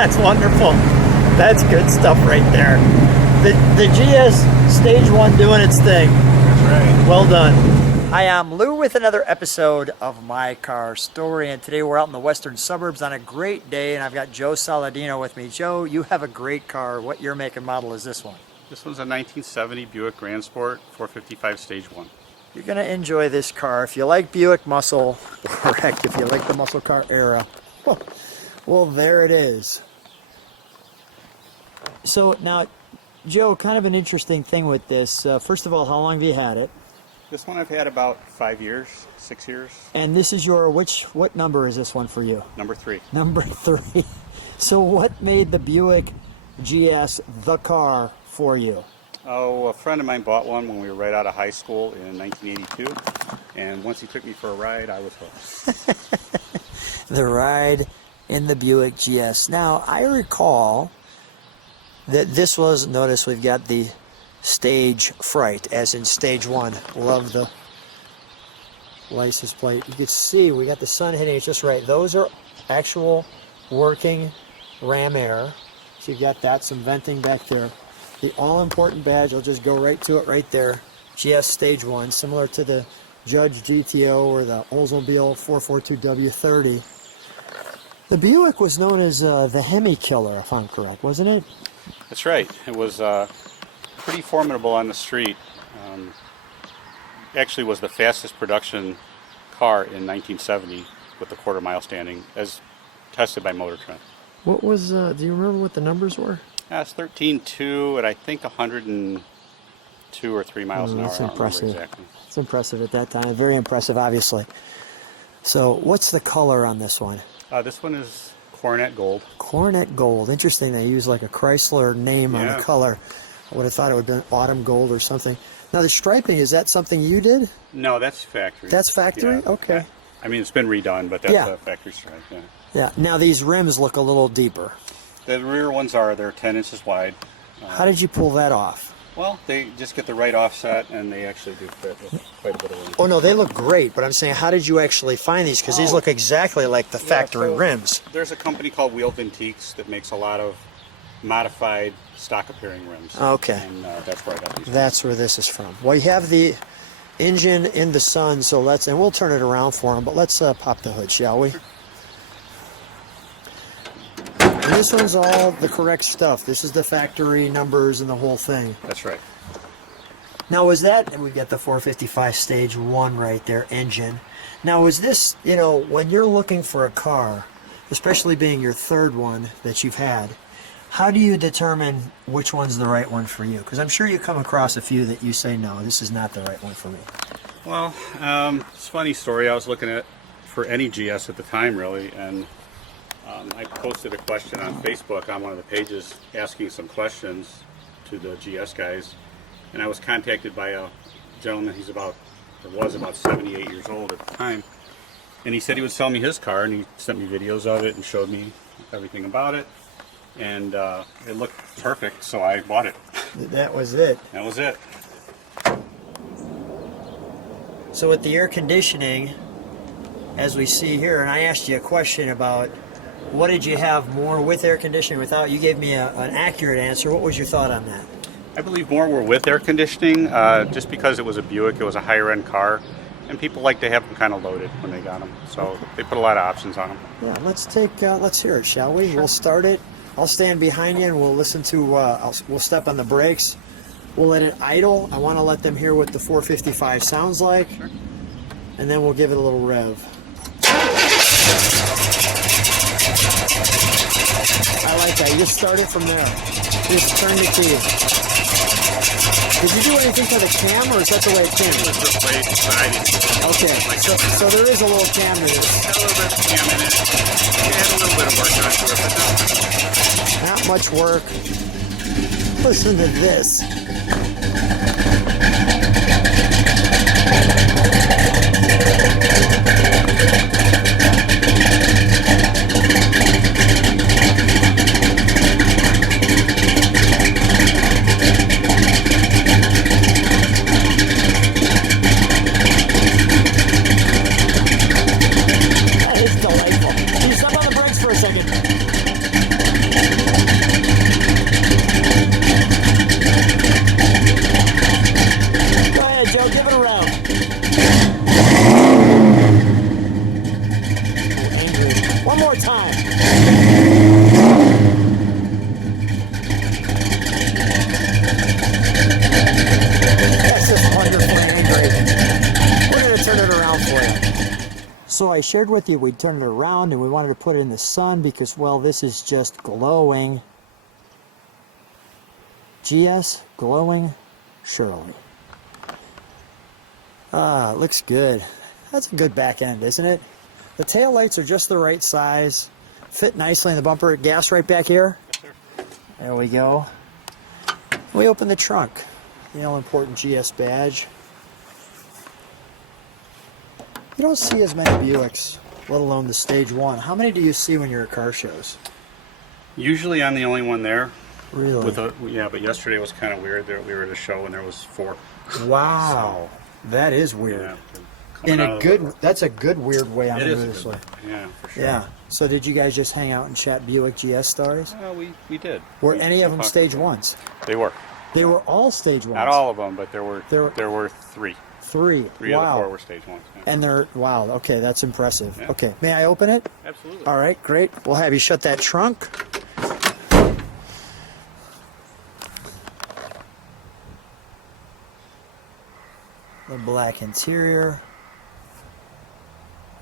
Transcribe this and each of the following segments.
That's wonderful. That's good stuff right there. The GS Stage 1 doing its thing. That's right. Well done. Hi, I'm Lou with another episode of My Car Story, and today we're out in the western suburbs on a great day, and I've got Joe Saladino with me. Joe, you have a great car. What year, make, and model is this one? This one's a 1970 Buick Gran Sport 455 Stage 1. You're going to enjoy this car. If you like Buick muscle, or heck, if you like the muscle car era, well, there it is. So now, Joe, kind of an interesting thing with this. First of all, how long have you had it? This one I've had about 5 years, 6 years. And this is your, what number is this one for you? Number 3. Number 3. So what made the Buick GS the car for you? Oh, a friend of mine bought one when we were right out of high school in 1982. And once he took me for a ride, I was hooked. The ride in the Buick GS. Now, I recall that this was, notice we've got the Stage Fright, as in Stage 1. Love the license plate. You can see we got the sun hitting it just right. Those are actual working ram air. So you've got that, some venting back there. The all-important badge, I'll just go right to it right there. GS Stage 1, similar to the Judge GTO or the Oldsmobile 442W30. The Buick was known as the Hemi Killer, if I'm correct, wasn't it? That's right. It was pretty formidable on the street. Actually was the fastest production car in 1970 with the quarter-mile standing, as tested by Motor Trend. What was, do you remember what the numbers were? It's 13.2 at I think 102 or 3 miles an hour. That's impressive. Exactly. It's impressive at that time. Very impressive, obviously. So what's the color on this one? This one is Coronet Gold. Coronet Gold. Interesting, they use like a Chrysler name on the color. I would have thought it would have been Autumn Gold or something. Now the striping, is that something you did? No, that's factory. That's factory? Yeah. Okay. I mean, it's been redone, but that's a factory stripe. Yeah. Yeah. Now these rims look a little deeper. The rear ones they're 10 inches wide. How did you pull that off? Well, they just get the right offset, and they actually do fit with quite a bit of room. Oh, no, they look great, but I'm saying, how did you actually find these? Because these look exactly like the factory rims. There's a company called Wheel Vintiques that makes a lot of modified stock appearing rims. Okay. And that's where I got these. That's where this is from. Well, you have the engine in the sun, so and we'll turn it around for them, but let's pop the hood, shall we? And this one's all the correct stuff. This is the factory numbers and the whole thing. That's right. Now, was that, and we got the 455 Stage 1 right there, engine. Now, is this, you know, when you're looking for a car, especially being your third one that you've had, how do you determine which one's the right one for you? Because I'm sure you come across a few that you say, no, this is not the right one for me. Well, it's a funny story. I was looking at for any GS at the time, really, and I posted a question on Facebook on one of the pages asking some questions to the GS guys, and I was contacted by a gentleman. He was about 78 years old at the time, and he said he would sell me his car, and he sent me videos of it and showed me everything about it, and it looked perfect, so I bought it. That was it. That was it. So with the air conditioning, as we see here, and I asked you a question about what did you have more with air conditioning, without? You gave me an accurate answer. What was your thought on that? I believe more were with air conditioning, just because it was a Buick, it was a higher end car, and people like to have them kind of loaded when they got them, so they put a lot of options on them. Yeah, let's hear it, shall we? Sure. We'll start it. I'll stand behind you and we'll listen to, we'll step on the brakes. We'll let it idle. I want to let them hear what the 455 sounds like. Sure. And then we'll give it a little rev. I like that. You just start it from there. Just turn the key. Did you do anything to the cam, or is that the way it came? It was replaced, but I didn't. Okay, so there is a little cam in it. Got a little bit of cam in it. It had a little bit of work done to it, but not much work. Listen to this. That is delightful. Can you step on the brakes for a second? So I shared with you we'd turn it around and we wanted to put it in the sun because, well, this is just glowing. GS glowing Shirley. Ah, it looks good. That's a good back end, isn't it? The tail lights are just the right size. Fit nicely in the bumper. Gas right back here. Yes, sir. There we go. We open the trunk. The all-important GS badge. You don't see as many Buicks, let alone the Stage 1. How many do you see when you're at car shows? Usually I'm the only one there. Really? Yeah, but yesterday was kind of weird. We were at a show and there was 4. Wow. That is weird. Yeah, In a good, that's a good weird way. I'm it going is to a do this good way. one. Yeah, for sure. Yeah. So did you guys just hang out and chat Buick GS stars? We did. Were We any of them talked Stage about 1s? it. They were. They were all Stage 1s. Not all of them, but there were 3. 3. Three Wow. of the 4 were Stage 1s. Yeah. And they're, wow, okay, that's impressive. Yeah. Okay, may I open it? Absolutely. All right, great. We'll have you shut that trunk. The black interior.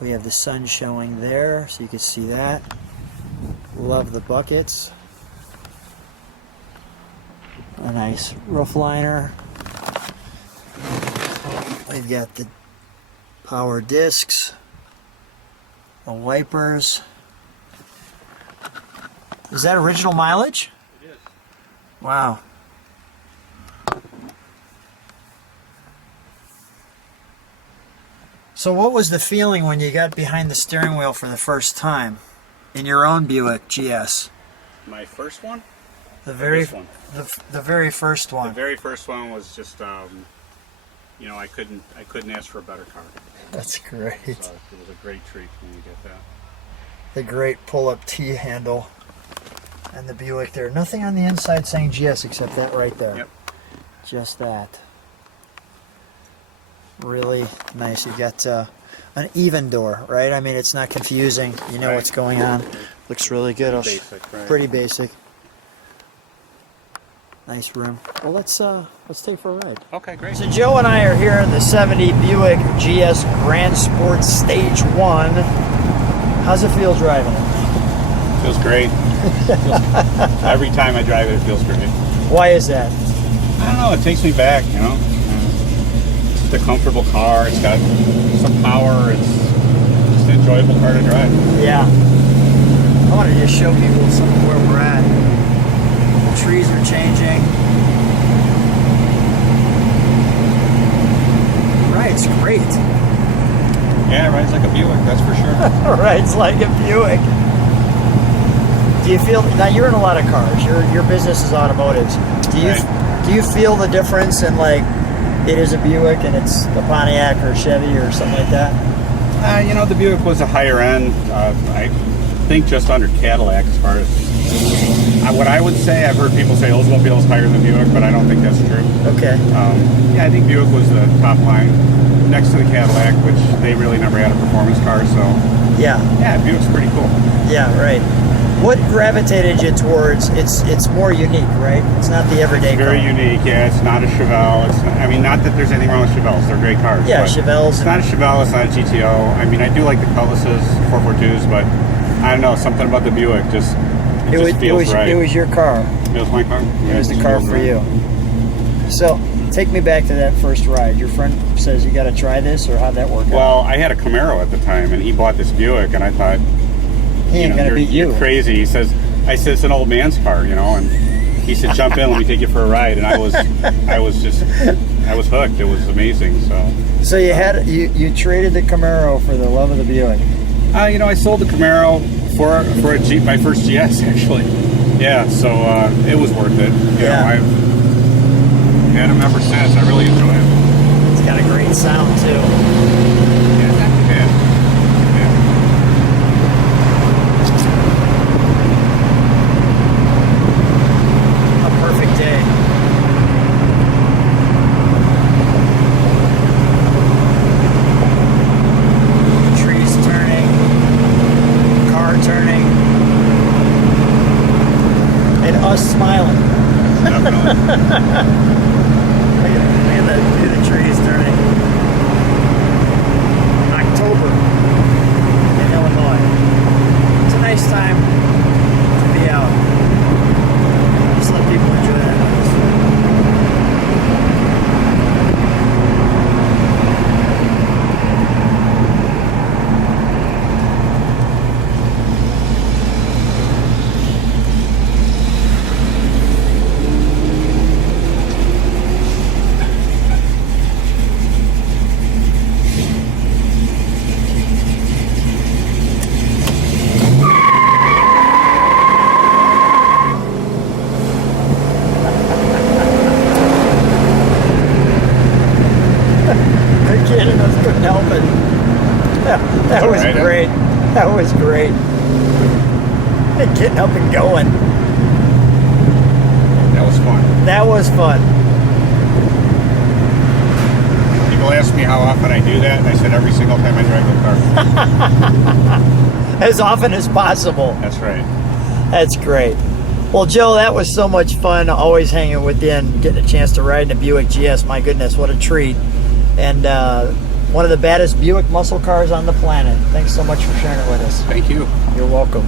We have the sun showing there, so you can see that. Love the buckets. A nice roof liner. We've got the power discs, the wipers. Is that original mileage? It is. Wow. So what was the feeling when you got behind the steering wheel for the first time in your own Buick GS? My first one? The very This one. the very first The one. very first one was just, you know, I couldn't ask for a better car. That's great. So it was a great treat when you get that. The great pull-up T handle and the Buick there. Nothing on the inside saying GS except that right there. Yep. Just that. Really nice. You've got an even door, right? I mean, it's not confusing. You know Right. what's going on. Looks really good. Basic, right? Pretty basic. Nice room. Well, let's take for a ride. Okay, great. So Joe and I are here in the 70 Buick GS Gran Sport Stage 1. How's it feel driving it? Feels great. Every time I drive it, it feels great. Why is that? I don't know. It takes me back, you know. It's a comfortable car. It's got some power. It's just an enjoyable car to drive. Yeah. I wanted to just show people some of where we're at. The trees are changing. Rides great. Yeah, it rides like a Buick, that's for sure. Rides like a Buick. Do you feel, now you're in a lot of cars, your business is automotives. Do you feel the difference in, like, it is a Buick and it's a Pontiac or a Chevy or something like that? You know, the Buick was a higher end. I think just under Cadillac as far as what I would say. I've heard people say Oldsmobile is higher than Buick, but I don't think that's true. Okay. Yeah, I think Buick was the top line next to the Cadillac, which they really never had a performance car. So Yeah. Buick's pretty cool. Yeah, right. What gravitated you towards, it's more unique, right? It's not the everyday car. Very unique. Yeah, it's not a Chevelle. It's not, I mean, not that there's anything wrong with Chevelles. They're great cars. Yeah, but Chevelles. It's not a Chevelle. It's not a GTO. I mean, I do like the Cutlasses, 442s, but I don't know, something about the Buick just feels right. It was your car. It was my car. It was the car for you. So, take me back to that first ride. Your friend says you got to try this, or how'd that work out? Well, I had a Camaro at the time, and he bought this Buick, and I thought, He ain't gonna beat you. You're crazy. He says, I said, it's an old man's car, you know, and he said, jump in, let me take you for a ride. And I was hooked. It was amazing. So you traded the Camaro for the love of the Buick. You know, I sold the Camaro for a Jeep, my first GS actually. Yeah, so it was worth it. You know, I've had them ever since. I really enjoy it. It's got a great sound too. A perfect day. Trees turning, car turning, and us smiling. Definitely. Look at the trees turning. October. That was great. And getting up and going. That was fun. That was fun. People ask me how often I do that, and I said every single time I drive the car. As often as possible. That's right. That's great. Well, Joe, that was so much fun always hanging with you and getting a chance to ride in a Buick GS. My goodness, what a treat. And one of the baddest Buick muscle cars on the planet. Thanks so much for sharing it with us. Thank you. You're welcome.